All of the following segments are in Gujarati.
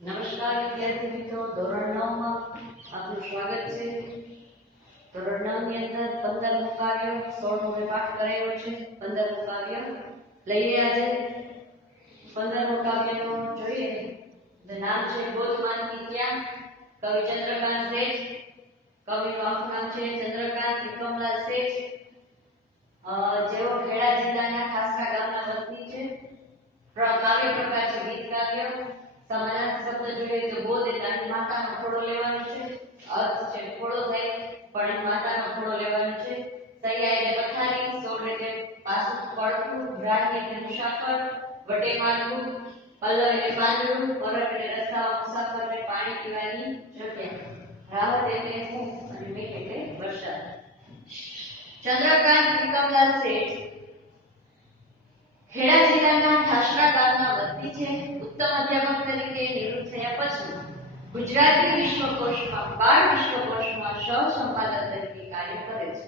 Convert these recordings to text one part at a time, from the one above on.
નમસ્કાર વિદ્યાર્થી મિત્રો, ધોરણ 9 માં આપનું સ્વાગત છે। ધોરણ 9 ની અંદર 15મું કાવ્ય 16મું મે પાઠ કરાયો છે। 15મું કાવ્ય લઈએ આજે। 15મું કાવ્યનું જોઈએ તો નામ છે બોધમાનથી ક્યાં। કવિ ચંદ્રકાંત શેઠ। કવિનું આખું નામ છે ચંદ્રકાંત ત્રિકમલાલ શેઠ। જેઓ ખેડા જિલ્લાના ઠાસરા ગામના વતની છે। કાવ્ય પ્રકાર છે ગીત કાવ્ય। સમાનાર્થી શબ્દ જોઈએ તો બોધ એટલે માતાનો ખોળો લેવાનો છે। અર્થ છે ખોળો થાય પણ માતાનો ખોળો લેવાનો છે। સૈયા એટલે પથારી, સોડ એટલે પાસું પડખું, રાહી એટલે મુસાફર, વટે માર્ગું, પલ્લવ એટલે પાંદડું, પરબ એટલે રસ્તાઓ, મુસાફરને પાણી પીવાની જગ્યા, રાહત એટલે ઊંઘ અને મેઘ એટલે વરસાદ। ચંદ્રકાંત ત્રિકમલાલ શેઠ ખેડા જિલ્લાના ઠાસરા ગામના વતની છે। ઉત્તમ અધ્યાપક તરીકે નિવૃત્ત થયા પછી ગુજરાતી વિશ્વકોશમાં બાળ વિશ્વકોશમાં સહ-સંપાદક તરીકે કાર્ય કરે છે।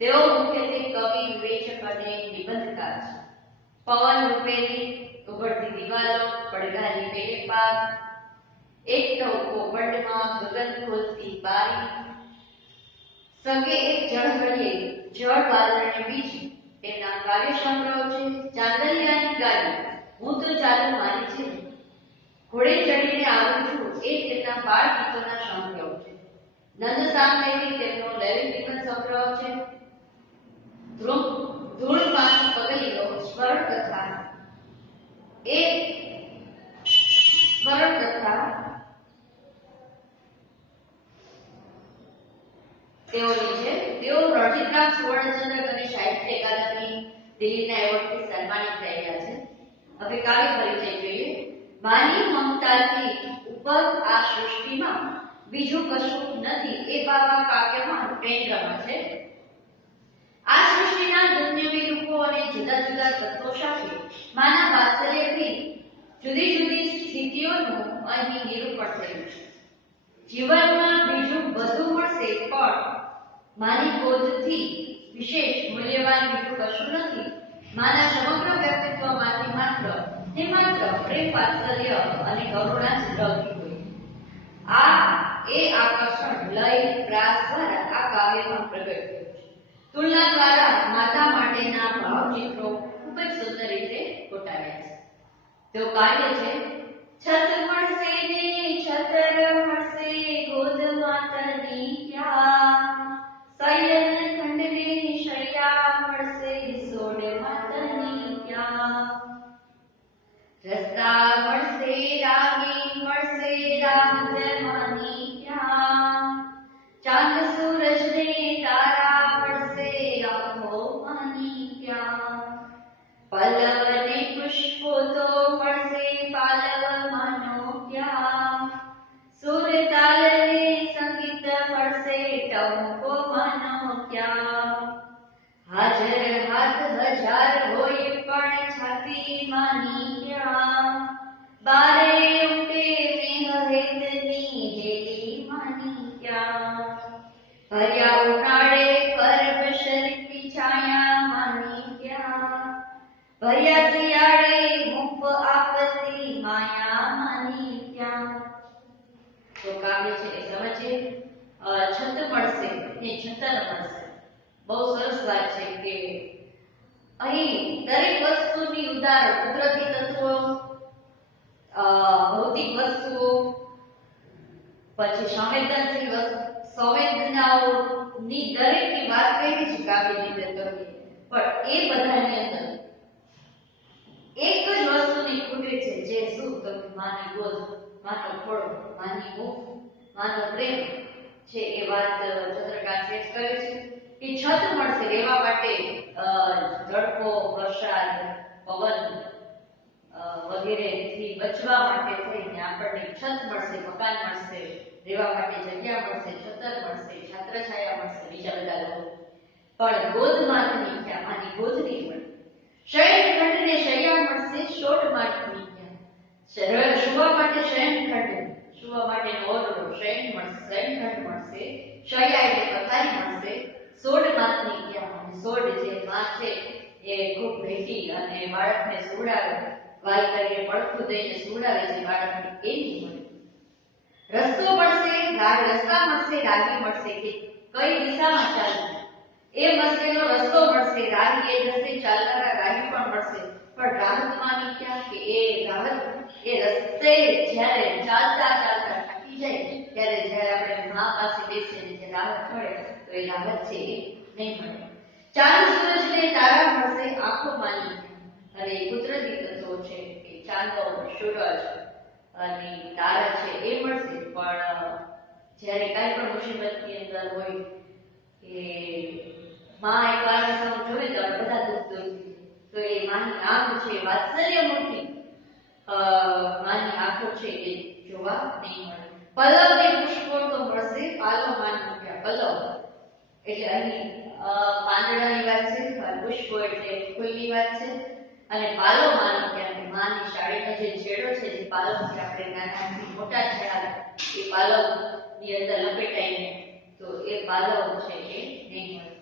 તેઓ મુખ્યત્વે કવિ, વિવેચક અને નિબંધકાર છે। પવન રૂપેલી, ઉભરતી દિવાલો, પડઘાની પેલે પાર, એક ટહુકો બંડમાં ગગન ખોલતી બારી, સગે એક જળહળીએ જળ વાદળને બીજ એના કાવ્ય સંગ્રહો છે। ચાંદલિયાની ગાડી, હું તો ચાલુ મારી છે, ઘોડે ચડીને આવું છું, એ તેમના બાળ ગીતોના સંગ્રહો છે। નંદ સામનેરી તેમનો લલિત નિબંધ સંગ્રહ છે। ધૂળ પાણી પગલીઓ સ્મરણ કથા, એ સ્મરણ કથા તેઓની છે। તેઓ રણજીતરામ સુવર્ણચંદ્રક અને સાહિત્ય અકાદમી દિલ્હીના એવોર્ડથી સન્માનિત થયેલા છે। હવે કાવ્ય પરિચય જોઈએ। માની મમતાથી ઉપર આ સૃષ્ટિમાં બીજું કશું નથી, એ બાવા કાવ્યમાં કેન્દ્રમાં છે। આ સૃષ્ટિના દુન્યવી રૂપો અને જુદા જુદા તત્વો સાથે માના વાત્સલ્યથી જુદી જુદી સ્થિતિઓનું અહીં નિરૂપણ થયું છે। જીવનમાં બીજું બધું મળશે પણ માની ગોદથી વિશેષ મૂલ્યવાન બીજું કશું નથી। માના સમગ્ર વ્યક્તિત્વમાંથી માત્ર પ્રેમ, વાત્સલ્ય અને કરુણા જ દ્રવતી હોય। આકર્ષણ લય પ્રાસ દ્વારા આ કાવ્યમાં પ્રગટ થયું છે। તુલના દ્વારા માતા માટેના ભાવચિત્રો ખૂબ જ સુંદર રીતે કોટાવ્યા છે। તો કાવ્ય છે છત મળશે ને છતર મળશે, ગોદ માતની ક્યાં, શયન ખંડને શૈયા મળશે, સોડ માતની ક્યાં, રસ્તા મળશે રાગી મળશે, રાહત માની ક્યાં, ચાંદ સૂરજ ને તારા મળશે, આંખો માની ક્યાં, પલ્લવ ને પુષ્પો તો મળશે, પાલવ માનો ક્યાં, સુર તાલ ને સંગીત મળશે, ટહુકો માનો ક્યાં, હાજર હાથ હજાર હોય પણ છાતી માની ક્યાં, બારે ઉઠે મેઘહેતની હેલી માની ક્યાં, ભર્યા ઉનાળે પરબ શરતી છાયા માની ક્યાં, ભર્યા શિયાળે મુપ આપતી માયા માની ક્યાં। તો કાવ્ય છે એ સમજીએ। છત મળશે ને છતર મળશે, બહુ સરસ વાત છે કે અહીં દરેક વસ્તુની ઉદાહરણ કુદરતી તત્વો, ભૌતિક વસ્તુઓ, પછી સંવેદનાઓની દરેકની વાત કરી છે કાવ્યની અંદર કવિએ, પણ એ બધાની અંદર એક જ વસ્તુની ખૂટે છે, જે શું તો માની ગોદ, માનો ખોળો, માની ઊંઘ, માનો પ્રેમ છે। એ વાત ચંદ્રકાંત શેઠ કરે છે કે છત મળશે રહેવા માટે, તડકો, વરસાદ, પવન વગેરેથી બચવા માટે થઈને આપણને છત મળશે, મકાન મળશે, રહેવા માટે જગ્યા મળશે, છતર મળશે, છાત્રછાયા મળશે, બીજા બધા લોકો, પણ ગોદ માતની ક્યાં, માની ગોદ નહીં મળે। શયન ખંડને શૈયા મળશે, સોડ માતની ક્યાં, સુવા માટે શયન ખંડ, સુવા માટેનો ઓરડો, શયન ખંડ મળશે, શૈયા એટલે પથારી મળશે, સોડ માતની ક્યાં, સોડ જે માં છે એ ખૂબ ભેટી અને બાળકને સુવડાવે, વાલ કરીને પડખું દઈને સુવડાવે છે બાળકને, એ નહીં મળે। રસ્તો મળશે, રસ્તા મળશે, રાહી મળશે કે કઈ દિશામાં ચાલવું, એ મસ્તીનો રસ્તો મળશે, રાહી એ રસ્તે ચાલનારા રાહી પણ મળશે. પણ રાહત માની ક્યાં કે એ રાહત એ રસ્તે જ્યારે ચાલતા ચાલતા થાકી જાય ત્યારે જ્યારે આપણે મા પાસે બેસીને જે રાહત મળે તો એ રાહત છે એ નહીં મળે. ચાંદ સૂરજને તારા મળશે આંખો માની, અને કુદરતી તત્વો છે કે ચાંદ સૂરજ અને તારા છે એ મળશે. પણ જ્યારે કાંઈ પણ મુસીબતની અંદર હોય કે માં એક વાર જોવે તો બધા દુઃખ દૂર થઈ જાય. તો એ માની આંખ છે વાત્સલ્ય મૂર્તિ માની આંખો છે એ જોવા નહીં મળે. પલ્લવ ને પુષ્પો તો મળશે પાલો માની ક્યાં. પલ્લવ એટલે અહીં પાંદડાની વાત છે, પુષ્પો એટલે ફૂલની વાત છે, અને પાલો માની ક્યાં માની શાળીનો જે છેડો છે જે પાલવથી આપણે નાનાથી મોટા થયા એ પાલવની અંદર લપેટાઈને તો એ પાલવ છે એ નહીં મળે.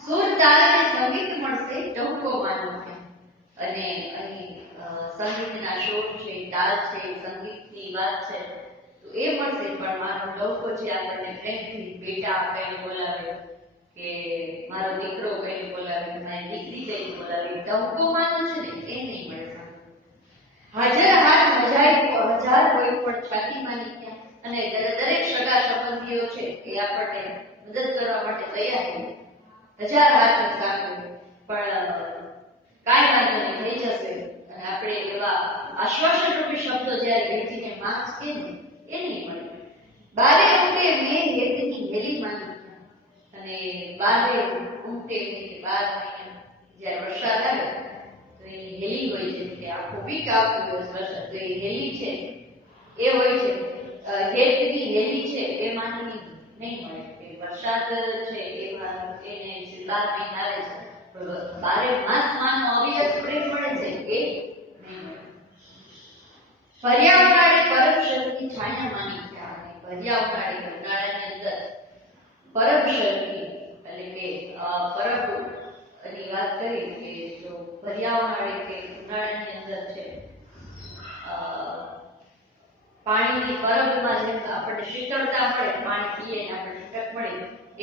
સુર તાલ અને સંગીત મળશે ટહુકો માનો ક્યાં. અને અહીં સંગીતના શોર છે, તાલ છે, સંગીતની વાત છે તો એ મળશે. પણ મારો ટહુકો છે આપણને પ્રેમથી બેટા કઈ બોલાવે કે મારો દીકરો કઈ બોલાવે, મારી દીકરી કઈ બોલાવે, ટહુકો માનો છે ને એ નહીં મળે. હાજર હાથ હજાર હોય પણ છાતી માની ક્યાં. અને દરેક સગા સંબંધીઓ છે એ આપણને મદદ કરવા માટે તૈયાર હોય, હજાર હાથની સામે પણ કાંઈ વાંધો નહીં થઈ જશે. અને આપણે એવા આશ્વાસન રૂપી શબ્દો જ્યારે વેચીને માંગ કે ને એ નહીં મળે. બારે ઉમટે મેં હેતની હેલી માની, અને બારે ઉમટે એટલે 12 મહિના જ્યારે વરસાદ આવે તો એની હેલી હોય છે કે આખો વીક આવતું દિવસ વરસાદ તો એ હેલી છે એ હોય છે. હેતની હેલી છે એ માની નહીં મળે. વરસાદ છે એમાં એને 12 મહિના આવે છે, બારે માસ માનો અવિરત પ્રેમ મળે છે એ નહીં મળે. પર્યાવરણે પરમ શક્તિ છાયા માની ક્યાં. પર્યાવરણે ઉનાળાની અંદર પરમ શક્તિ એટલે કે પરબ ની વાત કરી કે જો પર્યાવરણે કે ઉનાળાની અંદર છે પાણીની પરબમાં જેમ આપણને શીતળતા મળે, પાણી પીએ ને આપણે ઠંડક મળે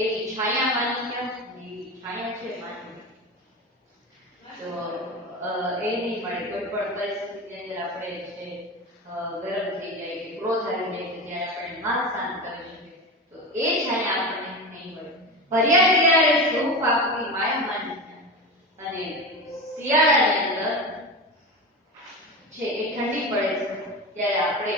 એવી છાયા માની ક્યાં. એવી છાયા છે માની તો એ નહીં મળે. કોઈ પણ પરિસ્થિતિની અંદર આપણે છે ગરમ થઈ જાય કે ક્રોધ આવી જાય કે જ્યારે આપણે માન શાંત કરી શકીએ તો એ છાયા આપણને નહીં મળે. ભર્યા શિયાળે સૂપ આપવી માયા માની ક્યાં. અને શિયાળાની અંદર છે એ ઠંડી પડે છે ત્યારે આપણે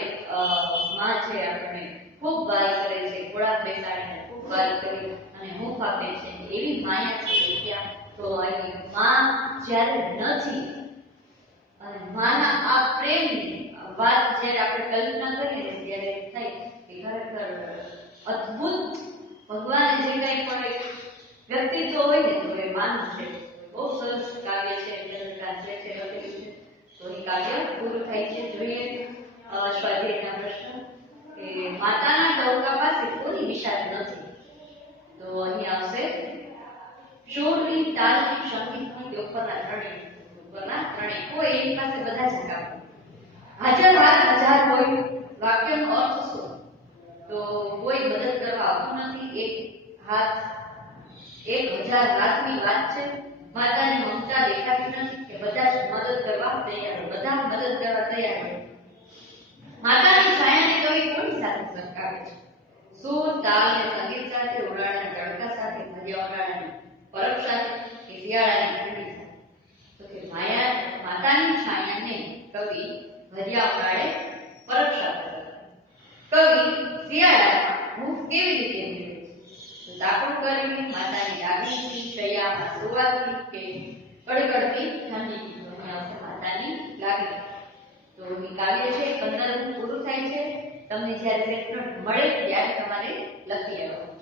માં છે આપણને ખૂબ વાલ કરે છે, ખોળા બેસાડીને ખૂબ વાલ કરી અને હૂંફ આપે છે. એવી માયા છે એ ક્યાં. તો અહીં માં જ્યારે નથી અને માના આ પ્રેમની વાત જ્યારે આપણે કલ્પના કરીએ ત્યારે થાય કે ખરેખર અદ્ભુત ભગવાને જે કંઈ પણ એક વ્યક્તિત્વ હોય ને તો એ માનું છે. બહુ સરસ કાવ્ય છે, ચંદ્રકાંત છે લખેલું છે. તો એ કાવ્ય પૂરું થાય છે. જોઈએ સ્વાધ્યાયના પ્રશ્ન કે માતાના ટહુકા પાસે કોઈ વિશાળ નથી. તો અહીં આવશે શોરની, તાલની, સંગીતની, ઉપરના ત્રણેય કોઈ એની પાસે બધા જ કામ. હાજર હાથ હજાર હોય વાક્યનો અર્થ શું? તો કોઈ મદદ કરવા આવતું નથી. એક હાથ 1000 હાથની વાત છે. માતાની મમતા દેખાતી નથી કે બધા જ મદદ કરવા તૈયાર હોય, બધા મદદ કરવા તૈયાર હોય. માતાની છાયાને કવિ કોની સાથે સરખાવે છે? સુર, તાલ અને સંગીત સાથે, ઉનાળાના તડકા સાથે, ભર્યા ઉનાળાની પરબ સાથે કે શિયાળાની ઠંડી સાથે? તો કે માતાની છાયાને કવિ ભર્યા ઉનાળે પરબ સાથે, કવિ શિયાળામાં હૂંફ કેવી રીતે મેળવે છે? તો તાપણું કરીને માતાની લાગણીથી, શૈયામાં સુવાથી કે કડકડતી ઠંડીથી. તો અહીં આવશે માતાની લાગણી. તો એ કાવ્ય છે 15 પૂરું થાય છે. તમને જ્યારે સેટ મળે ત્યારે તમારે લખી લેવાનું.